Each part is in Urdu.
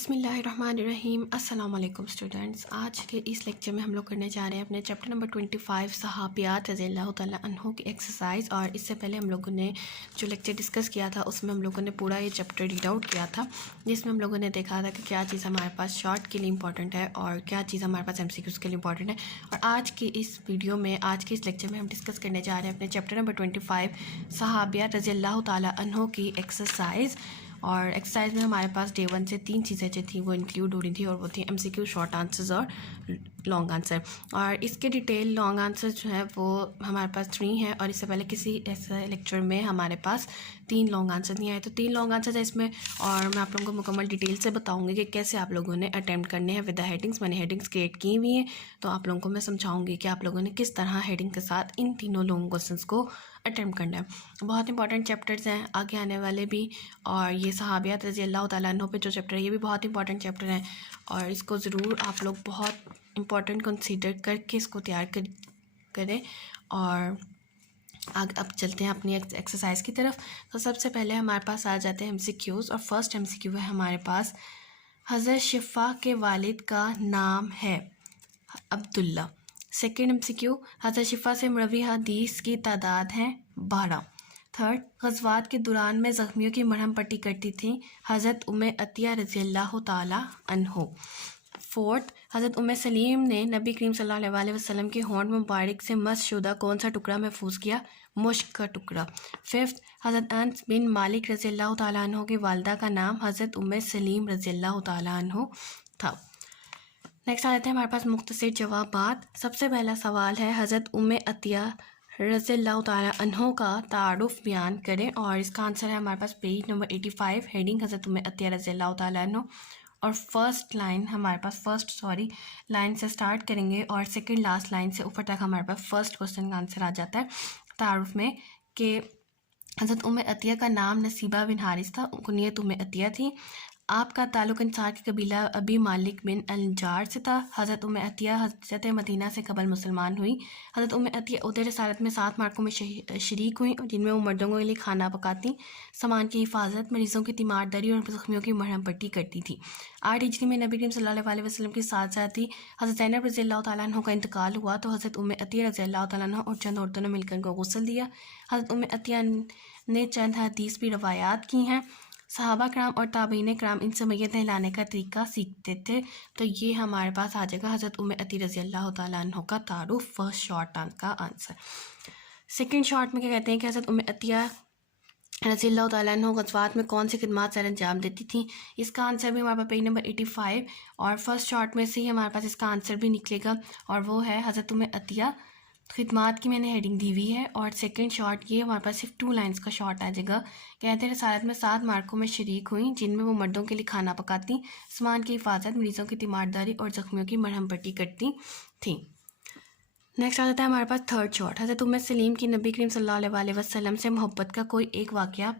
بسم اللہ الرحمن الرحیم۔ السلام علیکم اسٹوڈنٹس، آج کے اس لیکچر میں ہم لوگ کرنے جا رہے ہیں اپنے چیپٹر نمبر 25 صحابیات رضی اللہ تعالیٰ عنہ کی ایکسرسائز۔ اور اس سے پہلے ہم لوگوں نے جو لیکچر ڈسکس کیا تھا اس میں ہم لوگوں نے پورا یہ چیپٹر ریڈ آؤٹ کیا تھا، جس میں ہم لوگوں نے دیکھا تھا کہ کیا چیز ہمارے پاس شارٹ کے لیے امپورٹنٹ ہے اور کیا چیز ہمارے پاس MCQs کے لیے امپورٹنٹ ہے۔ اور آج کی اس ویڈیو میں، آج کے اس لیکچر میں ہم ڈسکس کرنے جا رہے ہیں اپنے چیپٹر نمبر 25 صحابیات رضی اللہ تعالیٰ عنہ کی ایکسرسائز۔ اور ایکسرسائز میں ہمارے پاس ڈے 1 سے 3 چیزیں جو تھیں وہ انکلیوڈ ہو رہی تھیں، اور وہ تھیں MCQ، شارٹ آنسرز اور لانگ آنسر۔ اور اس کے ڈیٹیل لانگ آنسر جو ہے وہ ہمارے پاس 3 ہیں، اور اس سے پہلے کسی ایسے لیکچر میں ہمارے پاس 3 لانگ آنسر نہیں آئے، تو 3 لانگ آنسر ہے اس میں، اور میں آپ لوگوں کو مکمل ڈیٹیل سے بتاؤں گی کہ کیسے آپ لوگوں نے اٹیمپٹ کرنے ہیں ود دا ہیڈنگس۔ میں نے ہیڈنگس کریٹ کی ہوئی ہیں، تو آپ لوگوں کو میں سمجھاؤں گی کہ آپ لوگوں نے کس طرح ہیڈنگ کے ساتھ ان تینوں لانگ کوسچنس کو اٹیمپٹ کرنا ہے۔ بہت امپورٹنٹ چیپٹرز ہیں آگے آنے والے بھی، اور یہ صحابیات رضی اللہ تعالیٰ عنہ پہ جو چیپٹر ہے یہ بھی بہت امپورٹنٹ چیپٹر ہیں، اور اس کو ضرور آپ لوگ بہت امپورٹنٹ کنسیڈر کر کے اس کو تیار کریں۔ اور اب چلتے ہیں اپنی ایکسرسائز کی طرف۔ تو سب سے پہلے ہمارے پاس آ جاتے ہیں MCQs، اور فرسٹ MCQ ہے ہمارے پاس، حضرت شفا کے والد کا نام ہے عبداللہ۔ سیکنڈ MCQ، حضرت شفا سے مروی حدیث کی تعداد ہے 12۔ تھرڈ، غزوات کے دوران میں زخمیوں کی مرہم پٹی کرتی تھیں حضرت عطیہ رضی اللہ تعالیٰ عنہ۔ فورتھ، حضرت سلیم نے نبی کریم صلی اللہ علیہ وسلم کے ہونٹ مبارک سے مس شدہ کون سا ٹکڑا محفوظ کیا؟ مشک کا ٹکڑا۔ ففتھ، حضرت انس بن مالک رضی اللہ تعالیٰ عنہ کی والدہ کا نام حضرت سلیم رضی اللہ تعالیٰ عنہ تھا۔ نیکسٹ آ جاتے ہیں ہمارے پاس مختصر جوابات۔ سب سے پہلا سوال ہے، حضرت عطیہ رضی اللہ تعالیٰ عنہ کا تعارف بیان کریں، اور اس کا آنسر ہے ہمارے پاس پیج نمبر 85، ہیڈنگ حضرت عطیہ رضی اللہ تعالیٰ عنہ۔ اور فرسٹ لائن ہمارے پاس لائن سے سٹارٹ کریں گے، اور سیکنڈ لاسٹ لائن سے اوپر تک ہمارے پاس فرسٹ کوسچن کا آنسر آ جاتا ہے تعارف میں، کہ حضرت عطیہ کا نام نصیبہ بن حارث تھا، کنیت عطیہ تھی۔ آپ کا تعلق انصار کے قبیلہ ابی مالک بن الجار سے تھا۔ حضرت عطیہ حضرت مدینہ سے قبل مسلمان ہوئی۔ حضرت عطیہ عہد رسالت میں 7 معرکوں میں شریک ہوئیں، جن میں وہ مردوں کے لیے کھانا پکاتی، سامان کی حفاظت، مریضوں کی تیمارداری اور زخمیوں کی مرہم پٹی کرتی تھی۔ 8 ہجری میں نبی کریم صلی اللہ علیہ وسلم کی ساتھی حضرت زینب رضی اللہ تعالیٰ عنہ کا انتقال ہوا، تو حضرت عطیہ رضی اللہ تعالیٰ عنہ اور چند عورتوں نے مل کر کو غسل دیا۔ حضرت عطیہ نے چند حدیث بھی روایات کی ہیں۔ صحابہ کرام اور تابعین کرام ان سے میت نہلانے کا طریقہ سیکھتے تھے۔ تو یہ ہمارے پاس آ جائے گا حضرت عطیہ رضی اللہ تعالیٰ عنہ کا تعارف، فرسٹ شارٹ کا آنسر۔ سیکنڈ شارٹ میں کیا کہتے ہیں کہ حضرت عطیہ رضی اللہ تعالیٰ عنہ غزوات میں کون سی خدمات سر انجام دیتی تھیں؟ اس کا آنسر بھی ہمارے پاس پیج نمبر 85، اور فرسٹ شارٹ میں سے ہی ہمارے پاس اس کا آنسر بھی نکلے گا، اور وہ ہے حضرت عطیہ خدمات کی میں نے ہیڈنگ دی ہوئی ہے۔ اور سیکنڈ شارٹ یہ ہمارے پاس صرف 2 لائنز کا شارٹ آ جائے گا، کہتے ہیں رسالت میں 7 معرکوں میں شریک ہوئیں، جن میں وہ مردوں کے لیے کھانا پکاتی، سامان کی حفاظت، مریضوں کی تیمارداری اور زخمیوں کی مرہم پٹی کرتی تھیں۔ نیکسٹ آ جاتا ہے ہمارے پاس تھرڈ شارٹ، حضرت سلیم کی نبی کریم صلی اللہ علیہ وسلم سے محبت کا کوئی ایک واقعہ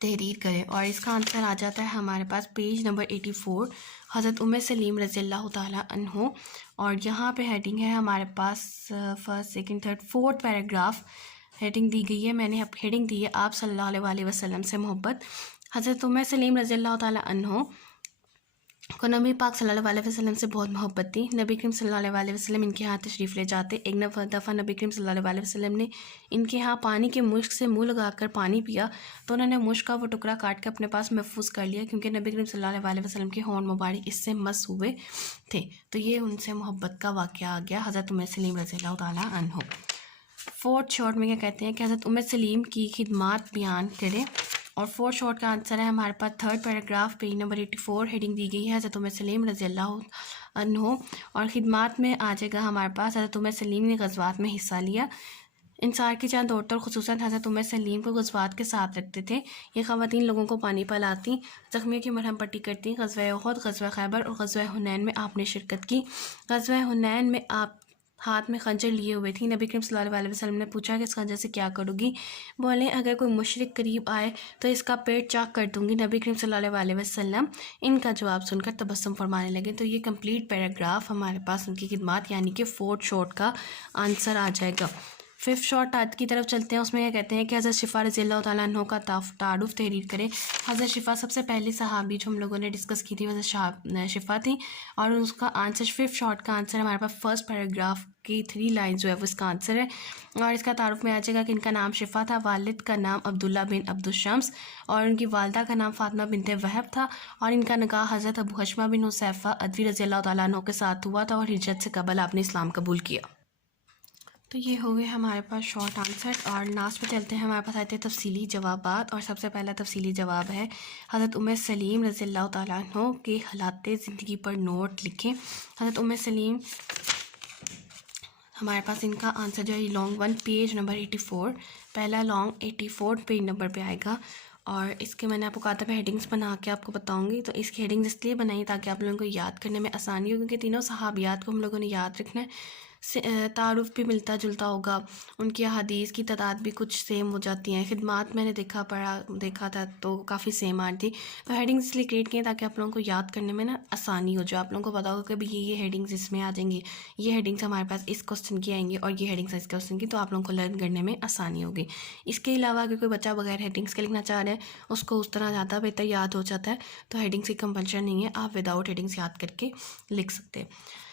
تحریر کرے، اور اس کا آنسر آ جاتا ہے ہمارے پاس پیج نمبر 84، حضرت سلیم رضی اللہ تعالیٰ عنہ۔ اور یہاں پہ ہیڈنگ ہے ہمارے پاس first, second, third, fourth paragraph heading دی گئی ہے، میں نے ہیڈنگ دی ہے آپ صلی اللہ علیہ وسلم سے محبت۔ حضرت سلیم رضی اللہ تعالیٰ عنہ کو نبی پاک صلی اللہ علیہ وسلم سے بہت محبت تھی۔ نبی کریم صلی اللہ علیہ وسلم ان کے ہاں تشریف لے جاتے۔ ایک دفعہ نبی کریم صلی اللہ علیہ وسلم نے ان کے ہاں پانی کے مشک سے منہ لگا کر پانی پیا، تو انہوں نے مشک کا وہ ٹکڑا کاٹ کے اپنے پاس محفوظ کر لیا، کیونکہ نبی کریم صلی اللہ علیہ وسلم کے ہونٹ مبارک اس سے مس ہوئے تھے۔ تو یہ ان سے محبت کا واقعہ آ گیا حضرت سلیم رضی اللہ تعالیٰ عنہ۔ فورتھ شارٹ میں کیا کہتے ہیں کہ حضرت سلیم کی خدمات بیان کریں، اور فورتھ شارٹ کا آنسر ہے ہمارے پاس third paragraph page number 84، heading دی گئی ہے حضرت سلیم رضی اللہ عنہ۔ اور خدمات میں آ جائے گا ہمارے پاس حضرت سلیم نے غزوات میں حصہ لیا۔ انصار کی چند عورتوں خصوصاً حضرت سلیم کو غزوات کے ساتھ رکھتے تھے۔ یہ خواتین لوگوں کو پانی پلاتی، زخمیوں کی مرہم پٹی کرتی۔ غزوہ احد، غزوہ خیبر اور غزوہ حنین میں آپ نے شرکت کی۔ غزوہ حنین میں آپ ہاتھ میں خنجر لیے ہوئے تھی۔ نبی کریم صلی اللہ علیہ وسلم نے پوچھا کہ اس خنجر سے کیا کرو گی؟ بولیں اگر کوئی مشرک قریب آئے تو اس کا پیٹ چاک کر دوں گی۔ نبی کریم صلی اللہ علیہ وسلم ان کا جواب سن کر تبسم فرمانے لگے۔ تو یہ کمپلیٹ پیراگراف ہمارے پاس ان کی خدمات یعنی کہ فورتھ شارٹ کا آنسر آ جائے گا۔ 5th شارٹ کی طرف چلتے ہیں. اس میں یہ کہتے ہیں کہ حضرت شفا رضی اللہ تعالیٰ عنہ کا تعارف تحریر کریں. حضرت شفا سب سے پہلی صحابی جو ہم لوگوں نے ڈسکس کی تھی حضرت شفا تھی, اور اس کا آنسر 5th شارٹ کا آنسر ہمارے پاس فرسٹ پیراگراف کی 3 لائن جو ہے وہ اس کا آنسر ہے. اور اس کا تعارف میں آ جائے گا کہ ان کا نام شفا تھا, والد کا نام عبداللہ بن عبدالشمس, اور ان کی والدہ کا نام فاطمہ بنت وہب تھا, اور ان کا نکاح حضرت ابو حشمہ بن حذیفہ ادوی رضی اللہ تعالیٰ عنہ کے ساتھ ہوا تھا, اور ہجرت سے قبل آپ نے اسلام قبول کیا. تو یہ ہو گئے ہمارے پاس شارٹ آنسر. اور لاسٹ پہ چلتے ہیں, ہمارے پاس آتے ہیں تفصیلی جوابات. اور سب سے پہلا تفصیلی جواب ہے حضرت سلیم رضی اللہ تعالیٰ عنہ کے حالات زندگی پر نوٹ لکھیں. حضرت سلیم, ہمارے پاس ان کا آنسر جو ہے لانگ 1 پیج نمبر 84, پہلا لانگ 84 پیج نمبر پہ آئے گا. اور اس کے میں نے آپ کو کہا تھا میں ہیڈنگس بنا کے آپ کو بتاؤں گی, تو اس کی ہیڈنگس اس لیے بنائی تاکہ آپ لوگوں کو یاد کرنے میں آسانی ہو, کیونکہ تینوں صحابیات کو ہم لوگوں نے یاد رکھنا ہے. تعارف بھی ملتا جلتا ہوگا, ان کی احادیث کی تعداد بھی کچھ سیم ہو جاتی ہیں, خدمات میں نے دیکھا تھا تو کافی سیم آ رہی تھی. تو ہیڈنگز اس لیے کریٹ کیے تاکہ آپ لوگوں کو یاد کرنے میں نا آسانی ہو جائے. آپ لوگوں کو پتا ہوگا کہ بھی یہ ہیڈنگز اس میں آ جائیں گی, یہ ہیڈنگس ہمارے پاس اس کوسچن کی آئیں گی, اور یہ ہیڈنگس اس کوسچن کی, تو آپ لوگوں کو لرن کرنے میں آسانی ہوگی. اس کے علاوہ اگر کوئی بچہ بغیر ہیڈنگس کے لکھنا چاہ رہا ہے, اس کو اس طرح زیادہ بہتر یاد ہو جاتا ہے, تو ہیڈنگس کی کمپلشن نہیں ہے, آپ وداؤٹ ہیڈنگس یاد کر کے لکھ سکتے ہیں.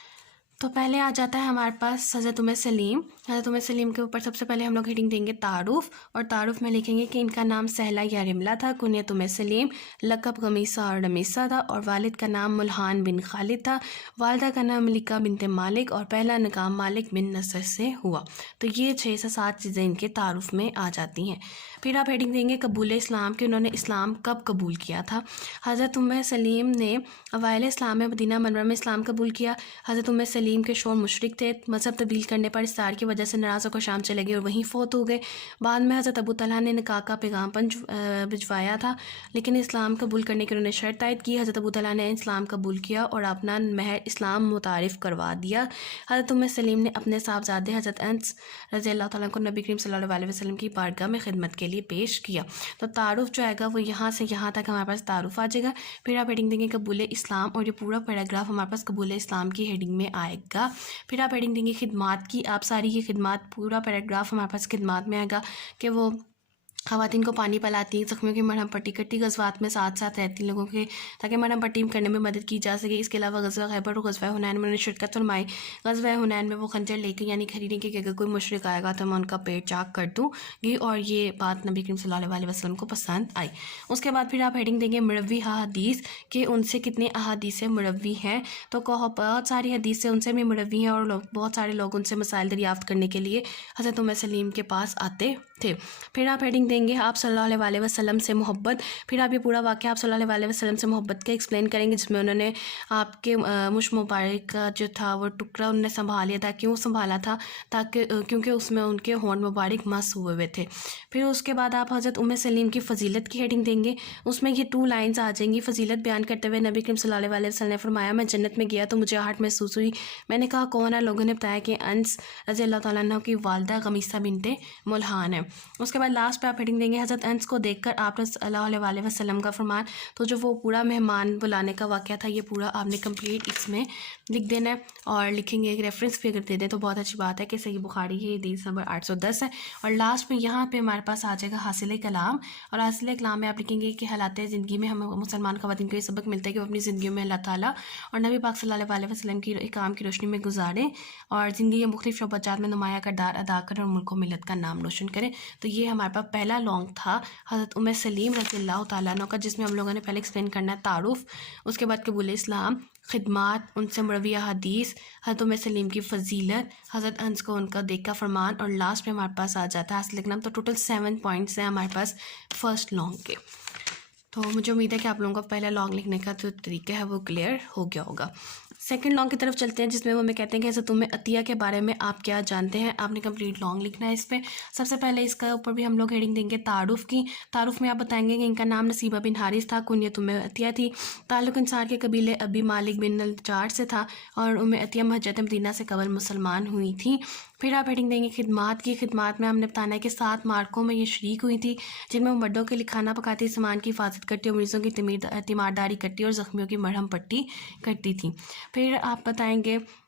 تو پہلے آ جاتا ہے ہمارے پاس حضرت سلیم. حضرت سلیم کے اوپر سب سے پہلے ہم لوگ ہیڈنگ دیں گے تعارف, اور تعارف میں لکھیں گے کہ ان کا نام سہلہ یا رملہ تھا, کنیت سلیم, لقب غمیسہ اور رمیسہ تھا, اور والد کا نام ملحان بن خالد تھا, والدہ کا نام ملکہ بنت مالک, اور پہلا نکاح مالک بن نصر سے ہوا. تو یہ 6 سے 7 چیزیں ان کے تعارف میں آ جاتی ہیں. پھر آپ ہیڈنگ دیں گے قبول اسلام, کہ انہوں نے اسلام کب قبول کیا تھا. حضرت سلیم نے اوائل اسلام میں مدینہ منورہ میں اسلام قبول کیا. حضرت سلیم کے شوہر مشرک تھے, مذہب تبدیل کرنے پر استار کی وجہ سے ناراض ہو کر شام چلے گئے اور وہیں فوت ہو گئے. بعد میں حضرت ابو طلحہ نے نکاح کا پیغام بھجوایا تھا, لیکن اسلام قبول کرنے کی انہوں نے شرط عائد کی. حضرت ابو طلحہ نے اسلام قبول کیا اور اپنا مہر اسلام متعارف کروا دیا. حضرت سلیم نے اپنے صاحبزادے حضرت انس رضی اللہ تعالیٰ کو نبی کریم صلی اللہ علیہ وسلم کی بارگاہ میں خدمت کے لیے پیش کیا. تو تعارف جو آئے گا وہ یہاں سے یہاں تک ہمارے پاس تعارف آ جائے گا. پھر آپ ہیڈنگ دیں گے قبول اسلام, اور یہ پورا پیراگراف ہمارے پاس قبول اسلام کی ہیڈنگ میں آئے گا. پھر آپ ہیڈنگ دیں گے خدمات کی. آپ ساری یہ خدمات, پورا پیراگراف ہمارے پاس خدمات میں آئے گا, کہ وہ خواتین کو پانی پلاتی, زخمیوں کی مرہم پٹی کرتی, غزوات میں ساتھ ساتھ رہتی لوگوں کے, تاکہ مرہم پٹی کرنے میں مدد کی جا سکے. اس کے علاوہ غزوہ خیبر اور غزوہ حنین میں انہوں نے شرکت فرمائی. غزوہ حنین میں وہ خنجر لے کے یعنی خریدیں کہ اگر کوئی مشرک آئے گا تو میں ان کا پیٹ چاک کر دوں گی, اور یہ بات نبی کریم صلی اللہ علیہ وسلم کو پسند آئی. اس کے بعد پھر آپ ہیڈنگ دیں گے مروی احادیث, کہ ان سے کتنے احادیث مروی ہیں. تو بہت ساری حدیثیں ان سے بھی مروی ہیں, اور بہت سارے لوگ ان سے مسائل دریافت کرنے کے لیے حضرت سلیم کے پاس آتے تھے. پھر آپ ہیڈنگ دیں گے آپ صلی اللہ علیہ وسلم سے محبت. پھر آپ یہ پورا واقعہ آپ صلی اللہ علیہ وسلم سے محبت کا ایکسپلین کریں گے, جس میں انہوں نے آپ کے مشت مبارک کا جو تھا وہ ٹکڑا انہوں نے سنبھال لیا تھا. کیوں سنبھالا تھا؟ کیونکہ اس میں ان کے ہونٹ مبارک مس ہوئے تھے. پھر اس کے بعد آپ حضرت سلیم کی فضیلت کی ہیڈنگ دیں گے. اس میں یہ 2 لائنز آ جائیں گی. فضیلت بیان کرتے ہوئے نبی کریم صلی اللہ علیہ وسلم نے فرمایا, میں جنت میں گیا تو مجھے آہٹ محسوس ہوئی. میں نے کہا کون ہے؟ لوگوں نے بتایا کہ انس رضی اللہ تعالیٰ عنہ کی والدہ غمیسہ بنت ملحان ہے. اس کے بعد لاسٹ پہ آپ ہیڈنگ دیں گے حضرت انس کو دیکھ کر آپ صلی اللہ علیہ وسلم کا فرمان. تو جو وہ پورا مہمان بلانے کا واقعہ تھا, یہ پورا آپ نے کمپلیٹ اس میں لکھ دینا ہے, اور لکھیں گے. ایک ریفرنس بھی اگر دے دیں تو بہت اچھی بات ہے, کہ صحیح بخاری ہے, حدیث نمبر 810 ہے. اور لاسٹ میں یہاں پہ ہمارے پاس آ جائے گا حاصل کلام, اور حاصل کلام میں آپ لکھیں گے کہ حالات زندگی میں ہمیں مسلمان خواتین کو یہ سبق ملتا ہے کہ وہ اپنی زندگیوں میں اللہ تعالیٰ اور نبی پاک صلی اللہ علیہ وسلم کی احکام کی روشنی میں گزاریں, اور زندگی کے مختلف شعبات میں نمایاں کردار ادا کریں, اور ملک و ملت کا نام روشن کریں. تو یہ ہمارے پاس پہلا لانگ تھا حضرت سلیم رضی اللہ تعالیٰ عنہ کا, جس میں ہم لوگوں نے پہلے ایکسپلین کرنا ہے تعارف, اس کے بعد قبول اسلام, خدمات, ان سے مروی حدیث, حضرت سلیم کی فضیلت, حضرت انس کو ان کا دیکھ کا فرمان, اور لاسٹ میں ہمارے پاس آ جاتا ہے حاصل کلام. تو ٹوٹل 7 پوائنٹس ہیں ہمارے پاس فرسٹ لانگ کے. تو مجھے امید ہے کہ آپ لوگوں کا پہلا لانگ لکھنے کا جو طریقہ ہے وہ کلیئر ہو گیا ہوگا. سیکنڈ لانگ کی طرف چلتے ہیں, جس میں وہ ہمیں کہتے ہیں کہ حضرت عطیہ کے بارے میں آپ کیا جانتے ہیں. آپ نے کمپلیٹ لانگ لکھنا ہے اس پہ. سب سے پہلے اس کا اوپر بھی ہم لوگ ہیڈنگ دیں گے تعارف کی. تعارف میں آپ بتائیں گے کہ ان کا نام نصیبہ بن حارث تھا, کنیت عطیہ تھی, تعلق انصار کے قبیلے ابی مالک بن الجار سے تھا, اور عطیہ حجت مدینہ سے قبل مسلمان ہوئی تھیں. پھر آپ ہیڈنگ دیں گے خدمات کی. خدمات میں ہم نے بتانا ہے کہ 7 معرکوں میں یہ شریک ہوئی تھی, جن میں وہ مردوں کے لیے کھانا پکاتی, سامان کی حفاظت کرتی, اور مریضوں کی تیمارداری کرتی, اور زخمیوں کی مرہم پٹی کرتی تھیں. پھر آپ بتائیں گے